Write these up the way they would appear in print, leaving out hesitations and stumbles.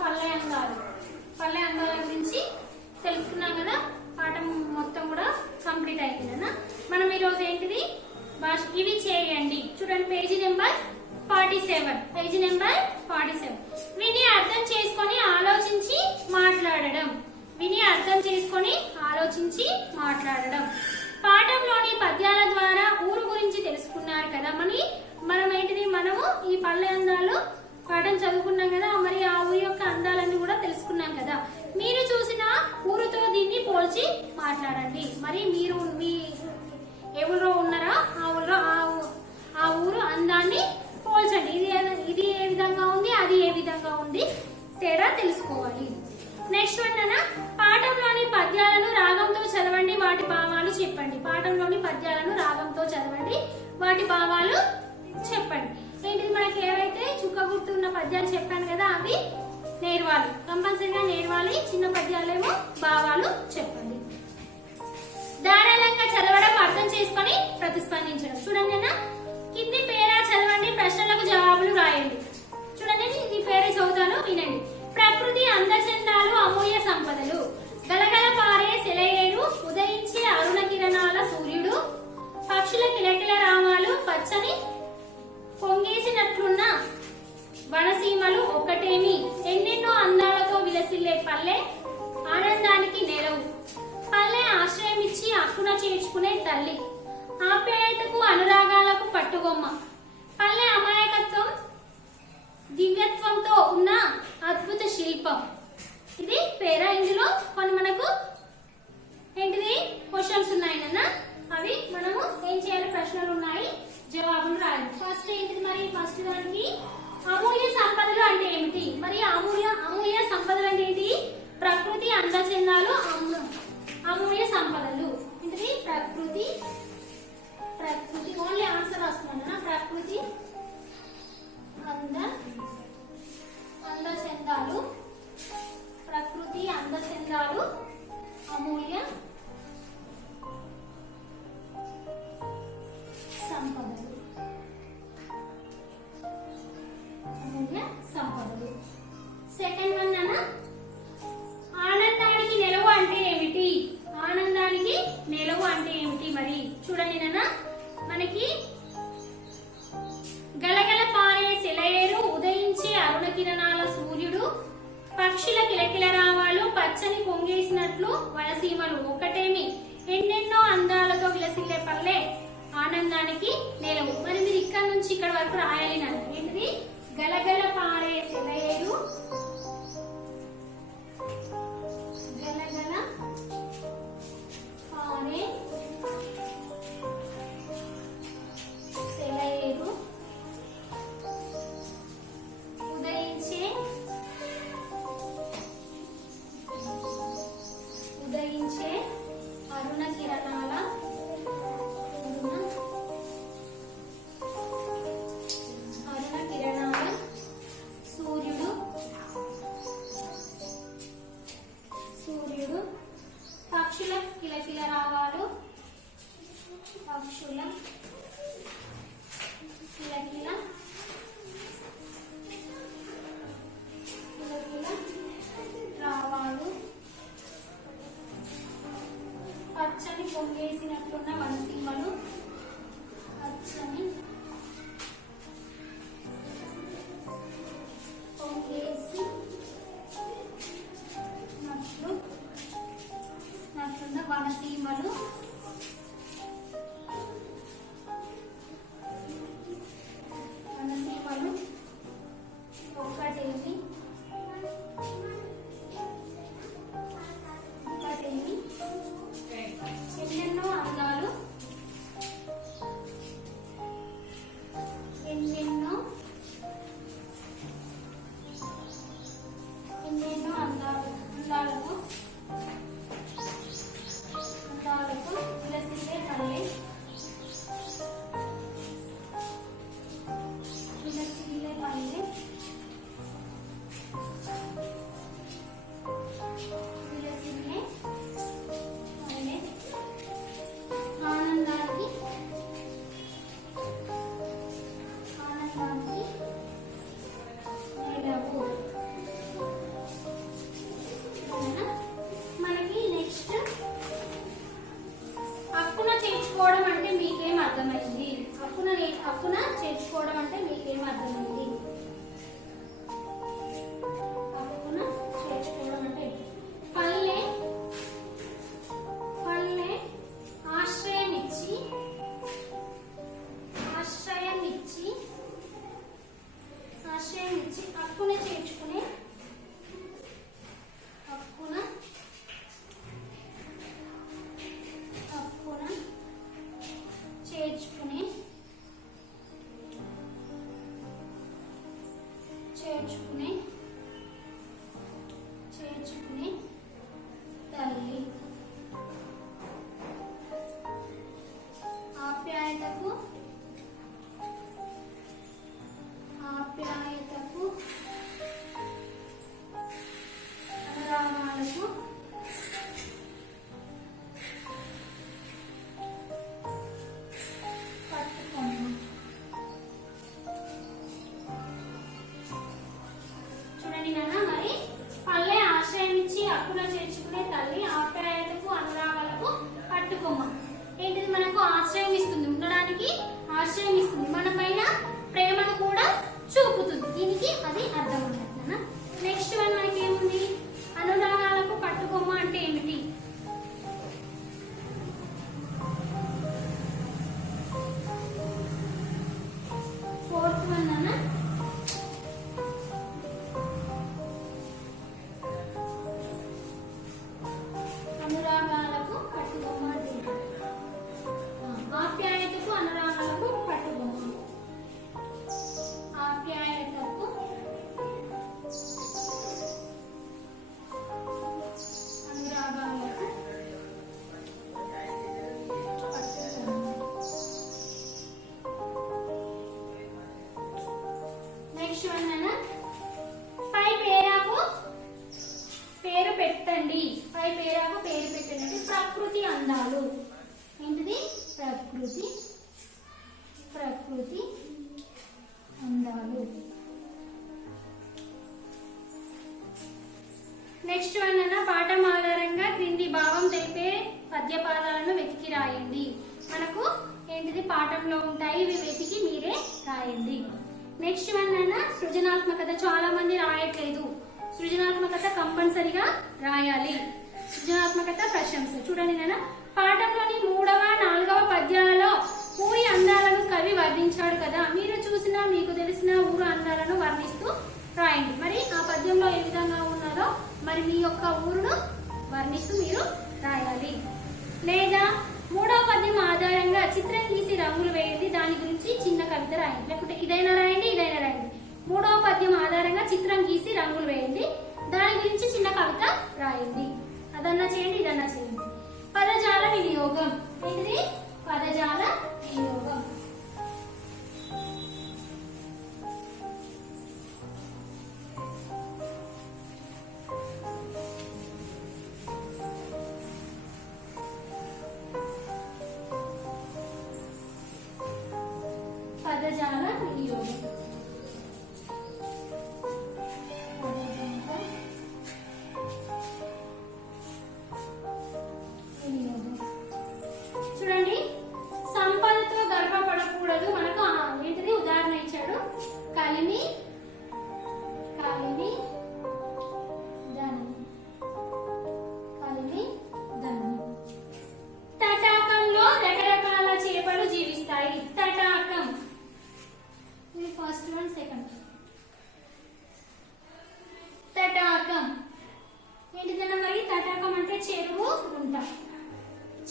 పల్లె అందాల గురించి తెలుసుకున్నాం కదా. పాఠం మొత్తం కూడా కంప్లీట్ అయింది కదా. మనం ఈరోజు ఏంటిది ఇవి చేయండి. చూడండి పేజీ నెంబర్ 47. విని అర్థం చేసుకొని మాట్లాడడం. పాఠంలోని పద్యాల ద్వారా ఊరు గురించి తెలుసుకున్నారు కదా. మనం ఏంటిది మనము ఈ పల్లె అందాలు పాఠం చదువుకున్నాం కదా. మరి ఆ ఊరి యొక్క అందాలన్నీ కూడా తెలుసుకున్నాం కదా. మీరు చూసిన ఊరుతో దీన్ని పోల్చి మాట్లాడండి. మరి మీరు మీ ఎవరో ఉన్నారా ఆ ఊరు అందాన్ని పోల్చండి. ఇది ఏ విధంగా ఉంది, అది ఏ విధంగా ఉంది, తేడా తెలుసుకోవాలి. నెక్స్ట్ వన్ అన్న, పాఠంలోని పద్యాలను రాగంతో చదవండి, వాటి భావాలు చెప్పండి. పాఠంలోని పద్యాలను రాగంతో చదవండి, వాటి భావాలు చెప్పండి. ఏంటిది మనకి ఏవైతే చుక్క గుర్తున్న పద్యాలు చెప్పాను కదా, అవి నేర్వాలి, కంపల్సరీగా నేర్వాలి. చిన్న పద్యాలేమో భావాలు చెప్పండి. ధారాళంగా చదవడం, అర్థం చేసుకొని ప్రతిస్పందించడం. చూడండి అన్న, కింది పేరా చదవండి, ప్రశ్నలకు జవాబులు రాయండి. చూడండి, ఈ పేరే చదువుతాను, వినండి. ప్రకృతి అందచందాలు, అమూల్య సంపదలు. గలగల పారే సెలయేరు, ఉదయించే అరుణ కిరణాల సూర్యుడు, పక్షుల కిలకిల రామాలు, పచ్చని పొంగేసినట్లున్న వనసీమలు ఒక్కటేమి, ఎన్నెన్నో అందాలతో విలసిల్లే పల్లె ఆనందానికి నెలవు, పల్లె ఆశ్రయమిచ్చి అక్కున చేర్చుకునే తల్లి, ఆప్యాయతకు అనురాగాలకు పట్టుగొమ్మ, పల్లె అమాయకత్వం దివ్యత్వంతో ఉన్న అద్భుత శిల్పం. ఇది పేరా. ఇందులో కొన్ని మనకు ఏంటిది క్వశ్చన్స్ ఉన్నాయి అన్న, అవి మనము ఏం చేయాలి, ప్రశ్నలు ఉన్నాయి, జవాబులు రాయాలి. ఫస్ట్ ఏంటిది మరి, ఫస్ట్ దానికి అమూల్య సంపదలు అంటే ఏమిటి? మరి అమూల్య సంపదలు అంటే ఏంటి? ప్రకృతి అందచందాలు, అమూల్య సంపదలు. ఏంటిది? ప్రకృతి ఓన్లీ ఆన్సర్ వస్తున్నాను. ప్రకృతి అందచందాలు, ప్రకృతి అందచందాలు, అమూల్య సంపదలు. సెకండ్ వన్ అన్న, ఆనందానికి నెలవు అంటే ఏమిటి? ఆనందానికి నెలవు అంటే ఏమిటి? మరి చూడండి నాన్న, మనకి గలగల పారే సెలయేరు, ఉదయించే అరుణ కిరణాల సూర్యుడు, పక్షుల కిలకిల రావాలు, పచ్చని పొంగేసినట్లు వనసీమలు ఒక్కటేమి, ఎన్నెన్నో అందాలతో విలసిల్లే పల్లె ఆనందానికి నెలవు. మరి మీరు ఇక్కడ నుంచి ఇక్కడ వరకు రాయాలి నాన్న. ఏంటిది? గలగల పారే సెలయేరు, గలగల పారే సెలయేరు, ఉదయించే అరుణ కిరణాల సూర్యుడు, అక్కున చేర్చుకోవడం అంటే మీకేం అర్థమైంది? అక్కున చేర్చుకోవడం అంటే పల్లె ఆశ్రయం ఇచ్చి అక్కున చేర్చుకునే చేర్చుకునే తల్లి ఆప్యాయతకు అనురాగాలకు పట్టుకొమ్మ. చూడండి నాన్న, మరి పల్లె ఆశ్రయం ఇచ్చి అక్కున చేర్చుకునే తల్లి ఆప్యాయతకు అనురాగాలకు పట్టుకొమ్మ. ఏంటిది? మనకు ఆశ్రయం ఇస్తుంది, ఉండడానికి ఆశ్రయం ఇస్తుంది, మన పైన ప్రేమను కూడా చూపుతుంది. దీనికి అది అర్థం ఉంటుంది. నెక్స్ట్ వన్ మనకి ఏముంది? అనురాగాలకు పట్టుకొమ్మ అంటే ఏమిటి? ఫోర్త్ వన్ అన్న అనురాగాలకు పట్టుకొమ్మ అంటే ఆప్యాయతకు అనురాగాలకు పట్టుకొమ్మ. ఆప్యాయతకు అనురాగాలకు పట్టుకొమ్మ. నెక్స్ట్ వన్ అన్న పై పేరాకు పేరు పెట్టండి. పై పేరాకు పేరు పెట్టండి. ప్రకృతి అందాలు. ఏంటిది? ప్రకృతి అందాలు. నెక్స్ట్ వన్ అన్న పాఠం ఆధారంగా క్రింది భావం తెలిపే పద్యపాదాలను వెతికి రాయండి. మనకు ఏంటిది? పాఠంలో ఉంటాయి, ఇవి వెతికి మీరే రాయండి. నెక్స్ట్ వన్ అన్న సృజనాత్మకత. చాలా మంది రాయట్లేదు. సృజనాత్మకత కంపల్సరిగా రాయాలి. సృజనాత్మకత ప్రశంస. చూడండి నాన్న, పాఠంలోని 3వ 4వ పద్యాలలో ఊరి అందాలను కవి వర్ణించాడు కదా. మీరు చూసిన, మీకు తెలిసిన ఊరు అందాలను వర్ణిస్తూ రాయండి. మరి ఆ పద్యంలో ఏ విధంగా ఉన్నారో మరి మీ యొక్క ఊరును వర్ణిస్తూ మీరు రాయాలి. లేదా 3వ పద్యం ఆధారంగా చిత్రం గీసి రంగులు వేయండి, దాని గురించి చిన్న కవిత రాయండి. లేకుంటే ఇదైనా రాయండి, ఇదైనా రాయండి. 3వ పద్యం ఆధారంగా చిత్రం గీసి రంగులు వేయండి, దాని గురించి చిన్న కవిత రాయండి. అదన్నా చేయండి, ఇదన్నా చేయండి. పదజాల వినియోగం. ఏంటిది? పదజాల వినియోగం. పదజాల వినియోగం. చూడండి, సంపదతో గర్వపడకూడదు. మనకు ఏంటిది ఉదాహరణ ఇచ్చాడు? కలిమి ధనం. తటాకంలో రకరకాల చేపలు జీవిస్తాయి. తటాకం. ఇది ఫస్ట్ వన్, సెకండ్. తటాకం ఏంటిదన్నా? మరి తటాకం అంటే చెరువు, గుంట.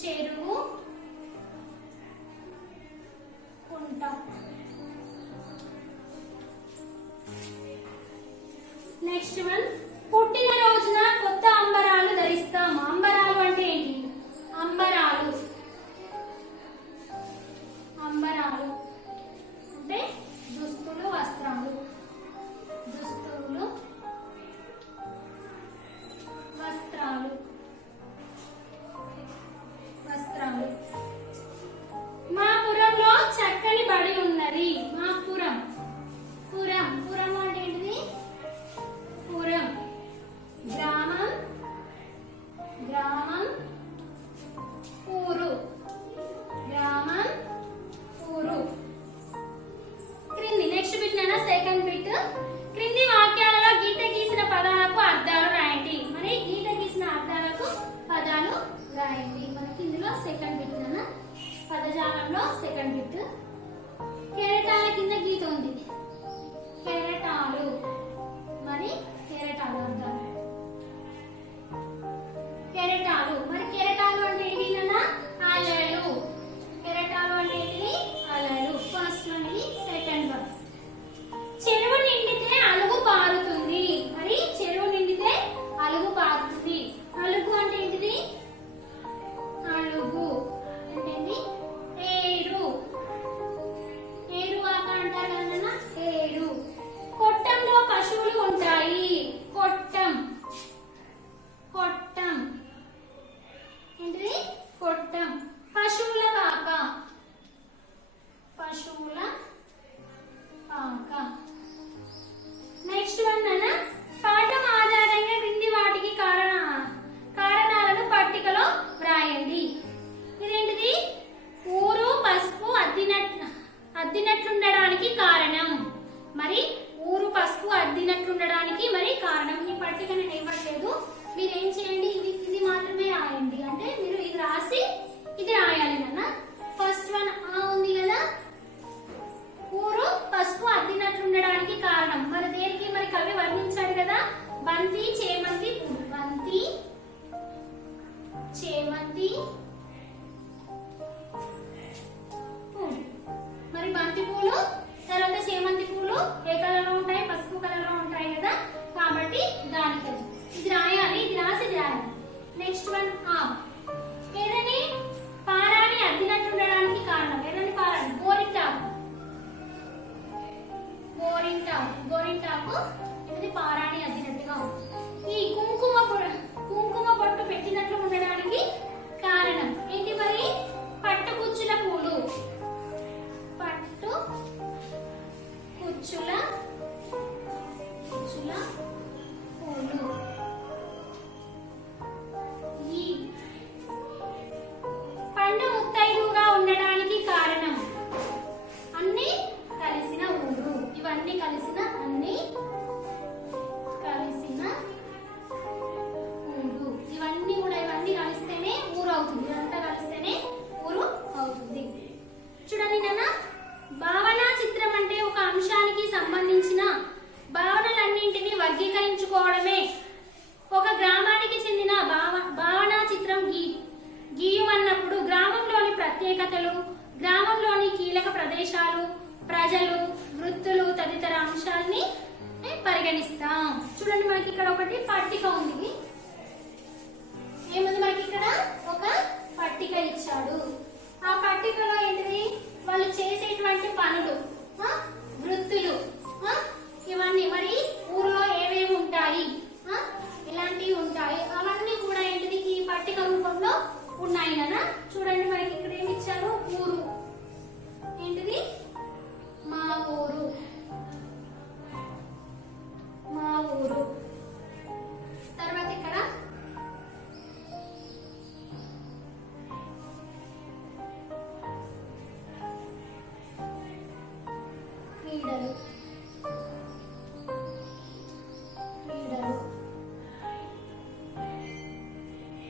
చెరువు, కుంట. నెక్స్ట్ వన్, పుట్టిన రోజున కొత్త అంబరాలు ధరిస్తాం. అంబరాలు అంటే ఏంటి? అంబరాలు అంటే దుస్తులు, వస్త్రాలు. దుస్తులు, వస్త్రాలు. మా పురంలో చక్కని బడి ఉన్నది. మా పురం అంటే ఏంటిది? పురం. అద్దినట్లుండడానికి కారణం. మరి ఊరు పసుపు అద్దినట్లుండడానికి మరి కారణం. ఈ పట్టిక నేను ఇవ్వట్లేదు, మీరు ఏం చేయండి, ఇది మాత్రమే రాయండి. అంటే మీరు ఇది రాసి ఇది రాయాలి నాన్న. ఫస్ట్ వన్ ఉంది కదా, ఊరు పసుపు అద్దినట్లుండడానికి కారణం. మరి దేనికి మరి కవి వర్ణించాడు కదా, బంతి చేమంతి పూలు. బంతి చేమంతి పూలు. మరి బంతి పూలు తర్వాత చేమంతి పూలు ఏ కలర్ లో ఉంటాయి, పసుపు కలర్ లో ఉంటాయి కదా, కాబట్టి దానికి ఇది రాయాలి, ఇది రాసి రాయాలి. నెక్స్ట్ వన్ ఎర్రని పారాని అద్దినట్లుండడానికి కారణం. ఎర్రని పారాని గోరింటాకు. గోరింటాకు ఇది పారాని అద్దినట్టుగా ఉంది. ఈ కుంకుమ పొట్టు పెట్టినట్లు ఉండడానికి కారణం ఏంటి మరి, పట్టు కుచ్చుల పూలు. పట్టు కుచ్చుల పూలు. ఈ పండు ముత్తైదుగా ఉండడానికి కారణం అన్ని కలిసిన ఊరు. ఇవన్నీ కలిసిన ఊరు. ఇవన్నీ కలిస్తేనే ఊరు అవుతుంది. ఇదంతా కలిస్తేనే ఊరు అవుతుంది. చూడండి నాన్న, భావనా చిత్రం అంటే ఒక అంశానికి సంబంధించిన భావనలన్నింటినీ వర్గీకరించుకోవడమే. ఒక గ్రామానికి చెందిన భావనా చిత్రం గీయమన్నప్పుడు గ్రామంలోని ప్రత్యేకతలు, గ్రామంలోని కీలక ప్రదేశాలు, ప్రజలు, వృత్తులు తదితర అంశాలని పరిగణిస్తాం. చూడండి, మనకి ఇక్కడ ఒకటి పట్టిక ఉంది. ఏముంది మనకి ఇక్కడ, ఒక పట్టిక ఇచ్చాడు. ఆ పట్టికలో ఏంటిది, వాళ్ళు చేసేటువంటి పనులు, వృత్తులు, ఇవన్నీ మరి ఊర్లో ఏమేమి ఉంటాయి, ఇలాంటివి ఉంటాయి. అవన్నీ కూడా ఏంటిది ఈ పట్టిక రూపంలో ఉన్నాయి కదా. చూడండి, మనకి ఇక్కడ ఏమి ఇచ్చారు, ఊరు ఏంటిది, మా ఊరు. తర్వాత ఇక్కడ క్రీడలు.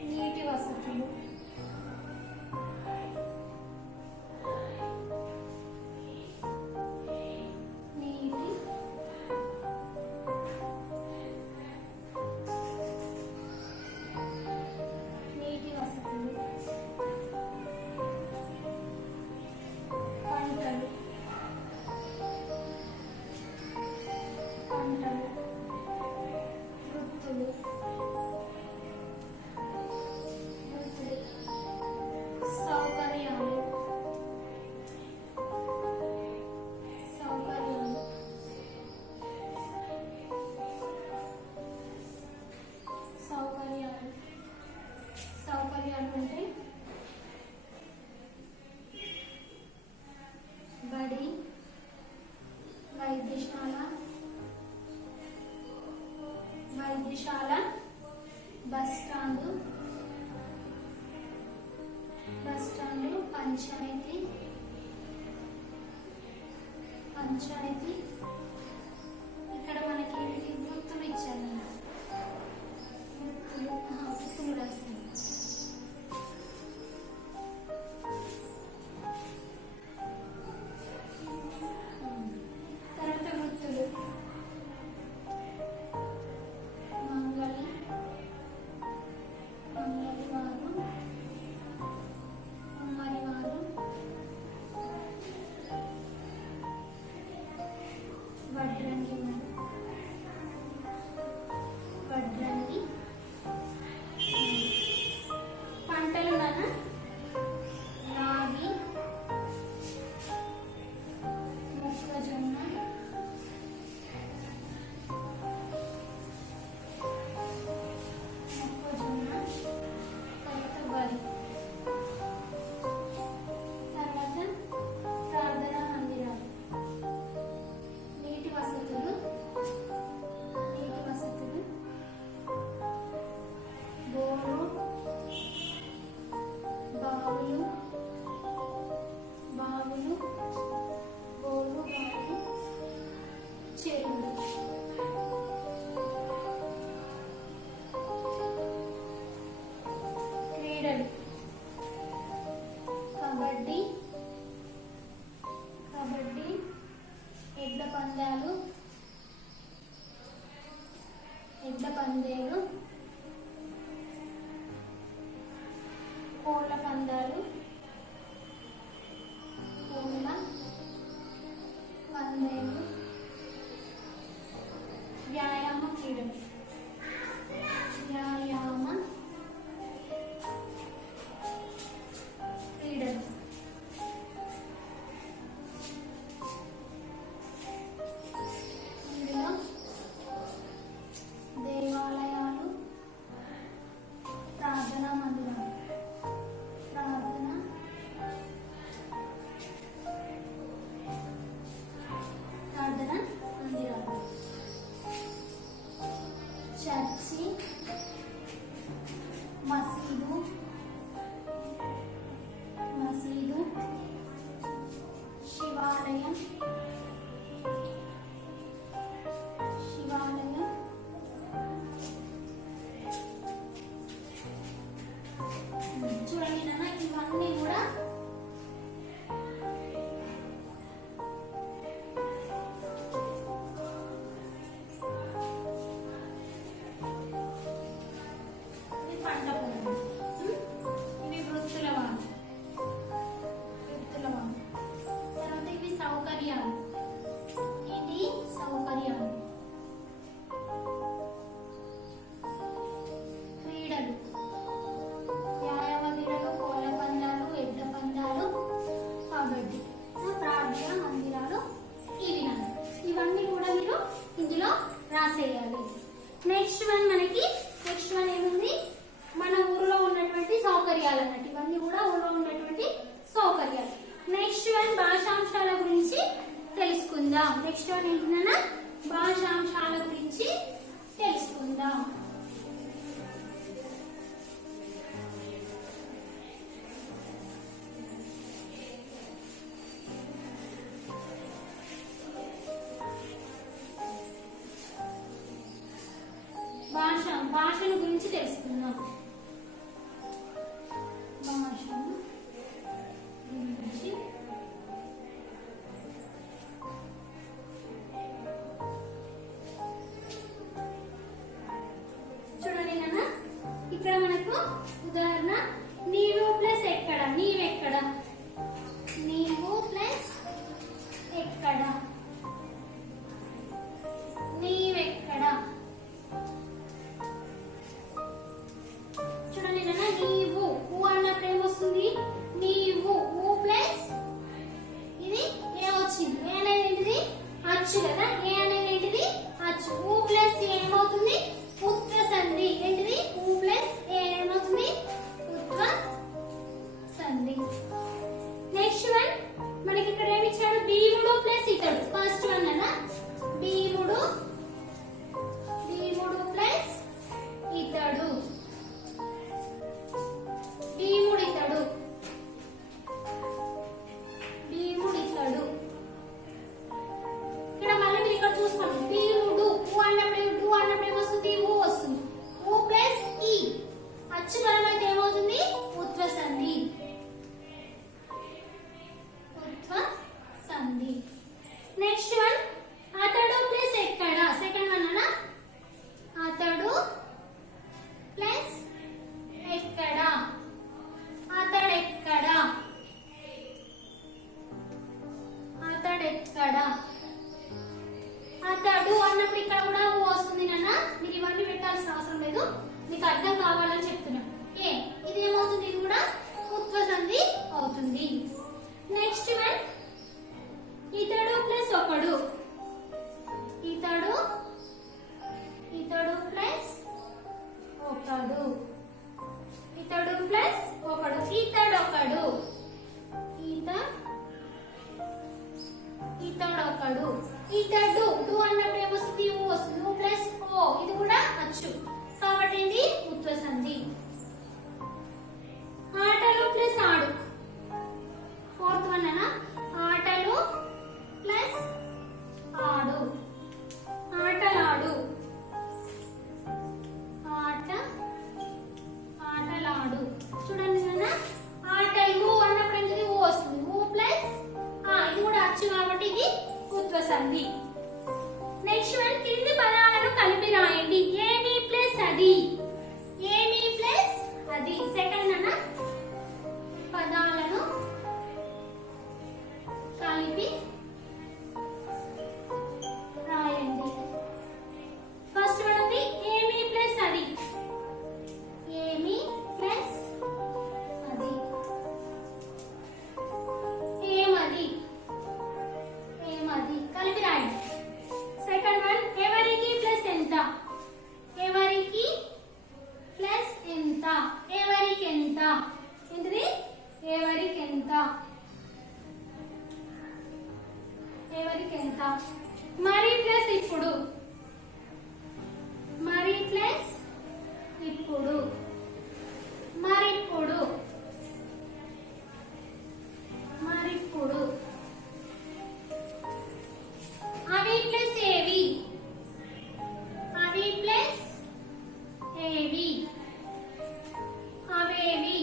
నీటి వసతులు. సౌకర్యాలు అంటే బడి, వైద్యశాల, బస్ స్టాండ్, పంచాయతీ. ఇక్కడ మనకి వృత్తులు ఇచ్చారు. వృత్తులు రాస్తాను. తర్వాత వృత్తులు వడ్రంగి. పంటలు రాగి, మొక్కజొన్న, తర్వాత వరి. తర్వాత ప్రార్థనా మందిరాలు, నీటి వసతులు, క్రీడలు కబడ్డీ, ఎడ్ల పందాలు, కోళ్ళ పందాలు, వ్యాయామ క్రీడలు, ఇందులో దేవాలయాలు, ప్రార్థనా మందిరాలు, చర్చి, మసీదు, శివాలయం, చూడండి నాన్న, ఇవన్నీ కూడా పంట పొలం, ఇవి వృత్తుల వాళ్ళు, తర్వాత ఇవి సౌకర్యాలు, క్రీడలు, వ్యాయామ క్రీడలు, కోళ్ళ పందాలు, ఎడ్ల పందాలు, కబడ్డీ, ప్రార్థన మందిరాలు, ఇవన్నీ కూడా మీరు ఇందులో రాసేయాలి. నెక్స్ట్ వన్ ఏముంది, మన ఊరిలో ఉన్నటువంటి సౌకర్యాలు అన్నట్టు, ఇవన్నీ కూడా ఊరిలో ఉన్నటువంటి సౌకర్యాలు. నెక్స్ట్ వన్ భాషాంశాల గురించి తెలుసుకుందాం. నెక్స్ట్ వన్ ఏంటన్నా, భాషాంశాల గురించి తెలుసుకుందాం. భాషను గురించి తెలుసుకుందాం. చూడండి నాన్న, ఇక్కడ మనకు ఉదాహరణ, నీవు ప్లస్ ఎక్కడ, నీవెక్కడ, నీవు ప్లస్ ఎక్కడ, నీవెక్కడ. చూడండి నాన్న, నీవు అన్నప్పుడు ఏమొస్తుంది, నీవు ప్లస్ ఇది ఏమొచ్చింది, ఏ అనేది ఏంటిది, అచ్చు కదా, ఏ అనేది ఏంటిది, అచ్చు. ప్లస్ ఏమవుతుంది, ఉత్వ సంధి. ఏంటిది, ప్లస్ ఏమవుతుంది, ఉత్వ సంధి. నెక్స్ట్ వన్ మనకి ఇక్కడ ఏమి ఇచ్చాడు, భీముడు ప్లస్ ఇతడు. ఫస్ట్ వన్ అన్నా, భీముడు ప్లస్ ఇతడు, భీముడితడు. ఇక్కడ మళ్ళీ మీరు ఇక్కడ చూసుకోండి, భీముడు అన్నప్పుడు ఏమొస్తుంది, వస్తుంది. ప్లస్ ఈ అచ్చు పరమైతే ఏమవుతుంది, ఉత్వ సంధి. నెక్స్ట్ వన్, అతడు ప్లస్ ఎక్కడ. సెకండ్ వన్ అన్న, అతడు ప్లస్ ఎక్కడ, అతడెక్కడ, అతడు అన్నప్పుడు ఇక్కడ కూడా వస్తుంది నాన్న. మీరు ఇవన్నీ పెట్టాల్సిన అవసరం లేదు, మీకు అర్థం కావాలని చెప్తున్నా. ఇది ఏమవుతుంది, ఇది కూడా ఉత్వ సంధి అవుతుంది. నెక్స్ట్ వన్, ఇతడు ప్లస్ ఒకడు, ఇతడు ప్లస్ ఒకడు, ఇతడొకడు, ఇతడు అన్నప్పుడు ఏమొస్తుంది, వస్తుంది. ప్లస్ ఓ, ఇది కూడా అచ్చు కాబట్టి ఇది ఉత్వ సంధి. ఆటలు ప్లస్ ఆడు. ఫోర్త్ వన్ అన్న, ఆటలు ప్లస్ ఆడు, ఆటలాడు, ఆటలాడు. చూడండి ఉత్వ సంధి. నెక్స్ట్ వన్ కింది పదాలను కలిపి రాయండి. ఏమి ప్లస్ అది, ఏమి ప్లస్ అది. సెకండ్ అన్న పదాలను కలిపి రాయండి. ఫస్ట్ వన్ ఉంది ఏమి ప్లస్ అది, ఏమి ప్లస్ అది, ఏమది, ఏమది కలిపి రాయండి. సెకండ్ వన్ ఎవరికి ప్లస్ ఎంత, ఎవరికి ప్లస్ ఎంత, ఎవరికెంత. ఏంటిది ఎవరికెంత, ఎవరికెంత. మరి ప్లస్ ఇప్పుడు, మరి ప్లస్ ఇప్పుడు, మరిప్పుడు, మరిప్పుడు. అవి ప్లస్ ఏవి, అవి ప్లస్ ఏవి, అవేవి,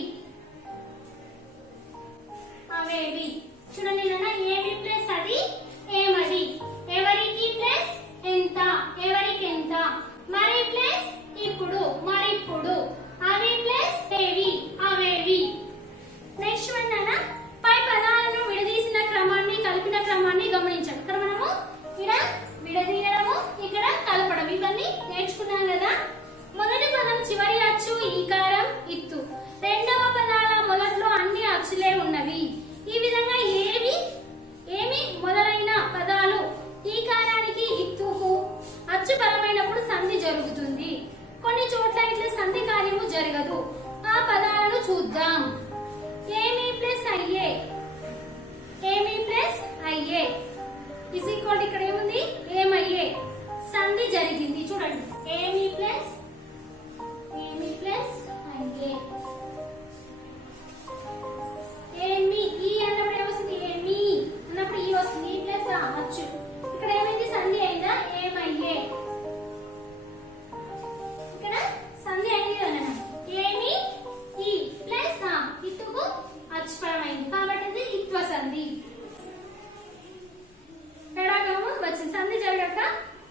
అవేవి. చూడండి నాన్న ఏమి ప్లస్ అది, ఏమది, ఎవరికి ప్లస్ ఎంత, ఎవరికెంత, మరి ప్లస్ ఇప్పుడు, మరిప్పుడు, అవి ప్లస్ ఏవి, అవేవి. నెక్స్ట్ వన్ నాన్న పై పదాలను విడదీసిన క్రమాన్ని కలిపిన క్రమాన్ని గమనించండి. ఇక్కడ మనము ఇక్కడ విడదీయడము, ఇక్కడ కలపడం ఇవన్నీ నేర్చుకున్నాం కదా. మొదటి పదం చివరి అచ్చు ఈకారం ఇత్తు. రెండవ పదాల మొదట్లో అన్ని అచ్చులే ఉన్నవి. ఈ విధంగా ఏమి మొదలైన పదాలు ఈకారానికి ఇత్తుకు అచ్చుపరమైనప్పుడు సంధి జరుగుతుంది. కొన్ని చోట్ల ఇట్లా సంధి కార్యము జరగదు. ఆ పదాలను చూద్దాం. ఏమి ప్లస్ అయ్యే, ఏమి ప్లస్ అయ్యే ఇస్ ఈక్వల్ ఇక్కడ ఏముంది ఏమయ్యే, సంధి జరిగింది. చూడండి ఏమి ప్లస్ అయ్యే. ఏమి ఈ అన్నప్పుడు ఏమొస్తుంది, ఏమి అన్నప్పుడు ఈ వస్తుంది, ఈ ప్లస్ అచ్చు. ఇక్కడ ఏమైంది సంధి అయిందా, ఏమయ్యే. ఇక్కడ సంధి అయింది కదా, ఏమి ఈ ప్లస్ ఇత్తుకు అచ్చుపరమైంది కాబట్టి ఇది ఇత్వ సంధి. ఎడాగమం వచ్చింది, సంధి జరగక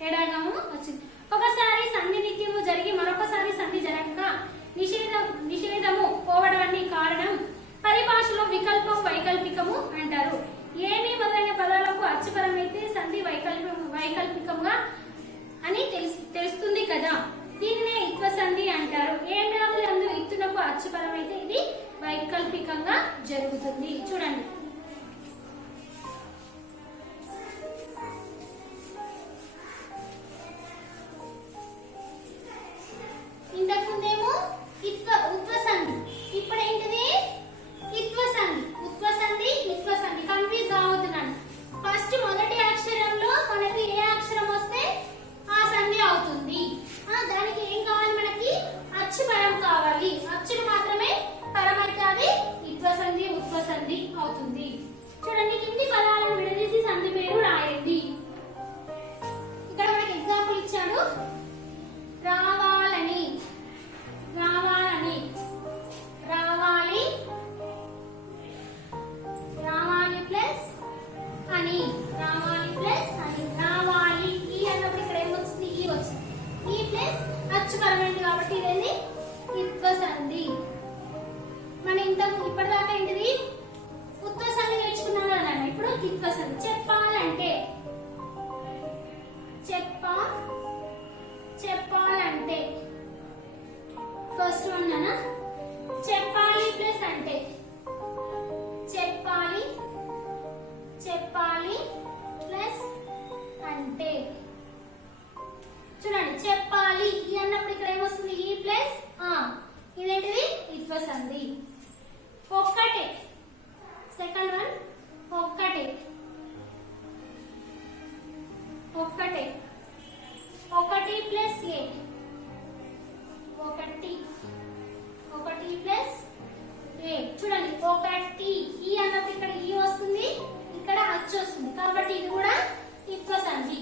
ఎడాగమం వచ్చింది. ఒకసారి సంధి నిత్యము జరిగి మరొకసారి సంధి జరగక నిషేధము పోవడానికి కారణం పరిభాషలో వికల్పం వైకల్పికము అంటారు. ఏమి మొదలైన పదాలకు అచ్చుపరమైతే సంధి వైకల్పికంగా అని తెలుస్తుంది కదా, దీనినే ఇత్వ సంధి అంటారు. ఏడాదులందు ఇత్తునకు అచ్చుపరమైతే ఇది వైకల్పికంగా జరుగుతుంది. చూడండి ఇంతకుముందేమో ఉత్వ సంధి, ఇప్పుడు ఏంటిది ఇత్వ సంధి. ఉత్వ సంధి ఇత్వ సంధి కన్ఫ్యూజ్ అవుతున్నాను. ఫస్ట్ మొదటి అక్షరంలో మనకి ఏ అక్షరం వస్తే ఆ సంధి అవుతుంది. దానికి ఏం కావాలి, మనకి అచ్చు పరం కావాలి. అచ్చులు మాత్రమే పరమైతే అది ఇత్వ సంధి ఉత్వ సంధి అవుతుంది. చూడండి కింది పదాలను విడదీసి సంధి పేరు రాయండి. ఇక్కడ మనకి ఎగ్జాంపుల్ ఇచ్చాడు. రావాలని, రావాలని, రావాలి, రావాలి ప్లస్ అని, రావాలి ప్లస్ అని, రావాలి. ఈ అన్నప్పుడు ఇక్కడ ఏమొచ్చింది, ఈ వచ్చింది. ఈ ప్లస్ అచ్చుపరమైంది కాబట్టి ఇదేంది ఇత్వ సంధి. మన ఇప్పటిదాకా ఏంటిది ఉత్వ సంధి నేర్చుకున్నాం కదా, ఇప్పుడు ఇత్వ సంధి. చెప్పాలంటే, చెప్పాలంటే ఫస్ట్ వన్ అన్న చెప్పాలి ప్లస్ అంటే, చెప్పాలి, చెప్పాలి ప్లస్ అంటే. చూడండి చెప్పాలి ఈ అన్నప్పుడు ఇక్కడ ఏమొస్తుంది, ఈ ప్లస్ ఇదేంటిది ఇత్వ సంధి. ఒక్కటే సెకండ్ వన్, ఒక్కటే, ఒక్కటే, ఒకటి ప్లస్ ఏ, ఒకటి, ఒకటి ప్లస్ ఏ. చూడండి ఒకటి ఈ అన్నప్పుడు ఇక్కడ ఈ వస్తుంది, ఇక్కడ అచ్చు వస్తుంది కాబట్టి ఇది కూడా ఇత్వ సంధి.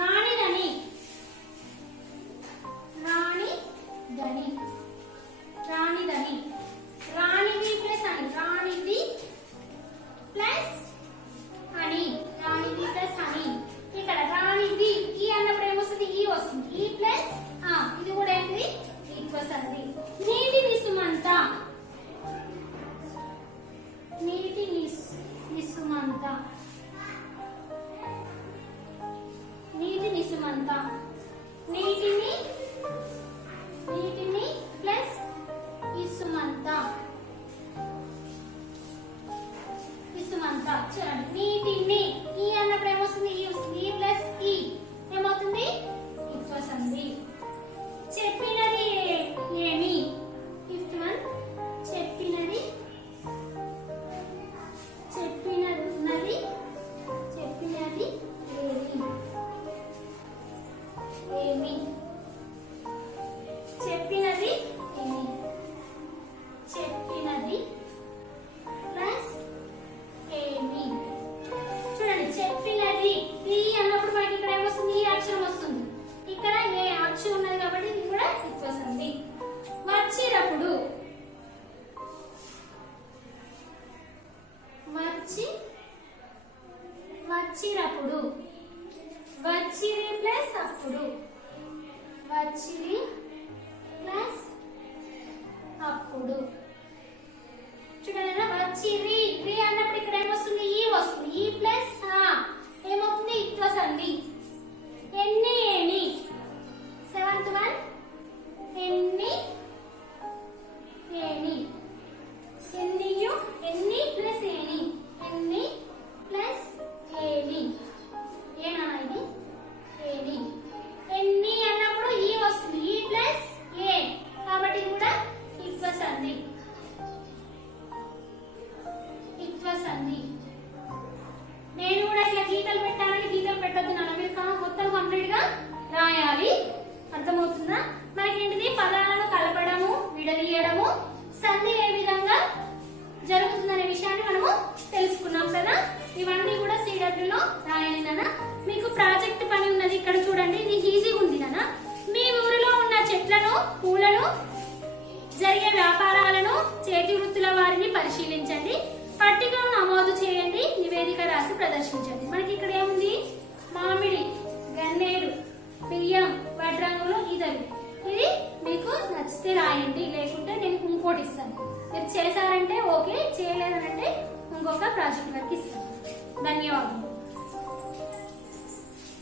రాణిదని, రాణిదని, రాణిదని, రాణిది ప్లస్ అని, రాణిది ప్లస్ అని, చూడండి చెప్పినది ఈ అన్నప్పుడు మనకి ఇక్కడ ఏమొస్తుంది ఈ అక్షరం వస్తుంది ఇక్కడ ఏ అక్షరం ఉన్నది కాబట్టి ఇది కూడా ఇత్వ సంధి వచ్చినప్పుడు వచ్చినప్పుడు వచ్చిరి ప్లస్ అప్పుడు వచ్చిరి ప్లస్ అప్పుడు చూడండి వచ్చిరి రి అన్నప్పుడు ఇక్కడ ఏమొస్తుంది ఈ వస్తుంది ఈ ప్లస్ ఏమవుతుంది ఇత్వ సంధి ఎన్ని ఏని సెవెంత్ వన్ ఎన్ని ఏని ఎన్నియు ఎన్ని ప్లస్ ఏని ఎన్ని ప్లస్ ఏని ఏనా ఇది ఏని ఎన్ని అన్నప్పుడు ఈ వస్తుంది ఈ ప్లస్ ఏ కాబట్టి ఇది కూడా ఇత్వ సంధి నేను కూడా ఇట్లా గీతలు పెట్టాలని గీతలు పెట్టొద్దు నాన్న మీరు మొత్తం కంప్లీట్ గా రాయాలి అర్థమవుతుందా మనకేంటిది పదాలను కలపడము విడదీయడము సంధి ఏ విధంగా జరుగుతుందనే విషయాన్ని మనము తెలుసుకున్నాం కదా ఇవన్నీ కూడా CW లో రాయాలి నాన్న మీకు ప్రాజెక్ట్ పని ఉన్నది ఇక్కడ చూడండి ఇది ఈజీగా ఉంది నాన్న మీ ఊరిలో ఉన్న చెట్లను పూలను జరిగే వ్యాపారాలను చేతి వృత్తుల వారిని పరిశీలించండి పట్టికను నమోదు చేయండి నివేదిక రాసి ప్రదర్శించండి మనకి ఇక్కడ ఏముంది మామిడి గన్నేరు బియ్యం వడ్రంగులు ఇదవి ఇది మీకు నచ్చితే రాయండి లేకుంటే నేను ఇంకోటి ఇస్తాను మీరు చేశారంటే ఓకే చేయలేదనంటే ఇంకొక ప్రాజెక్ట్ వర్క్ ఇస్తాను ధన్యవాదాలు